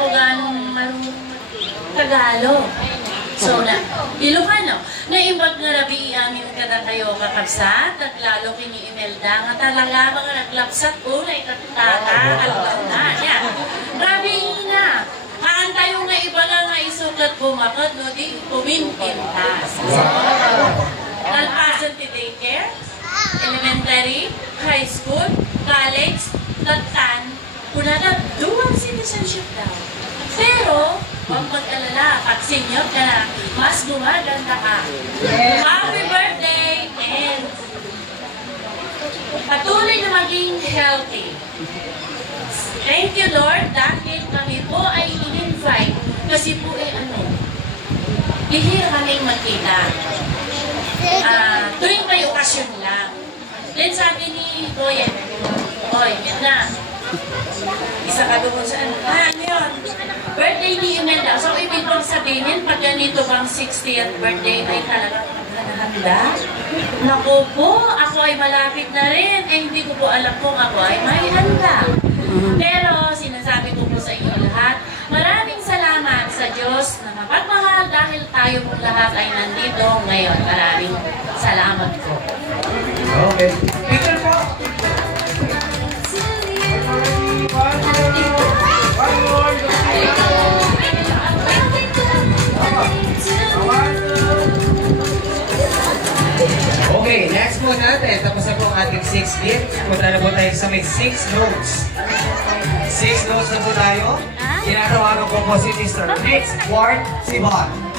ako ganong marunong Tagalog. So, Ilocano. Naimbag nga rabi amin ka na kayo kakabsat, at lalo kini Imelda, nga talaga mga naglapsat ko, na itatata, alutaw na. Yan. Rabi na. Haan tayo nga iba nga isukat bumakot, no, di pumintintas. Nalpasan ti daycare, elementary, high school, college, tatan, una na dual citizenship daw. Pero, huwag mag-alala, pag senior ka na, mas gumaganda ka. Happy birthday! And patuloy na maging healthy. Thank you, Lord, dahil kami po ay in-invite. Kasi po bihira kaming magkita. Tuwing may okasyon lang. Then sabi ni Kuya, oy, yun na. Isa ka doon sa ano yun? Birthday ni Imelda. So, ibig kong sabihin, pag ganito bang 60th birthday ay talagang handa? Naku po, ako ay malapit na rin. Eh, hindi ko po alam kung ako ay may handa. Pero, sinasabi ko po sa inyo lahat, maraming salamat sa Diyos na mapagmahal dahil tayo po lahat ay nandito ngayon. Maraming salamat po. Okay. Peter po! Okay, next po natin. Tapos na po ang ating 6 bits. Punta na po tayo sa may 6 notes. 6 notes na po tayo. Tinatawagan ko po si Mr. Nick Ward Sibon.